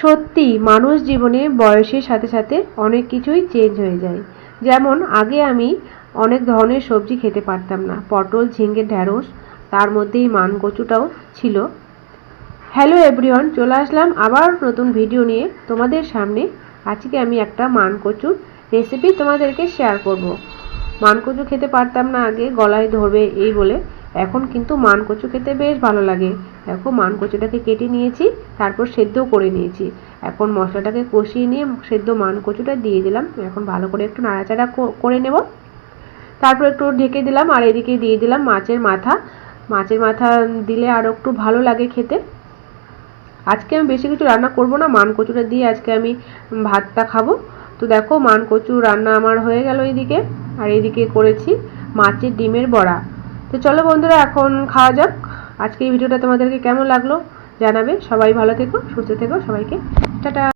সত্যি মানুষ জীবনে বয়সের সাথে সাথে অনেক কিছুই চেঞ্জ হয়ে যায়। যেমন আগে আমি অনেক ধরনের সবজি খেতে পারতাম না, পটল, ঝিঙে, ঢ্যাঁড়স, তার মধ্যেই মানকচুটাও ছিল। হ্যালো এভরিওয়ান, চলে আসলাম আবার নতুন ভিডিও নিয়ে তোমাদের সামনে। আজকে আমি একটা মানকচুর রেসিপি তোমাদেরকে শেয়ার করব। মানকচু খেতে পারতাম না আগে, গলায় ধরবে এই বলে। এখন কিন্তু মানকচু খেতে বেশ ভালো লাগে। দেখো মানকচুটাকে কেটে নিয়েছি, তারপর সেদ্ধও করে নিয়েছি। এখন মশলাটাকে কষিয়ে নিয়ে সেদ্ধ মানকচুটা দিয়ে দিলাম। এখন ভালো করে একটু নাড়াচাড়া করে নেব। তারপর একটু ঢেকে দিলাম, আর এদিকে দিয়ে দিলাম মাছের মাথা। মাছের মাথা দিলে আরও একটু ভালো লাগে খেতে। আজকে আমি বেশি কিছু রান্না করব না, মানকচুটা দিয়ে আজকে আমি ভাতটা খাবো। তো দেখো মানকচু রান্না আমার হয়ে গেল এইদিকে। আর এইদিকে করেছি মাছের ডিমের বড়া। তো চলো বন্ধুরা, এখন খাওয়া যাক। আজকে এই ভিডিওটা তোমাদেরকে কেমন লাগলো জানাবে। সবাই ভালো থেকো, সুস্থ থেকো, সবাইকে টাটা।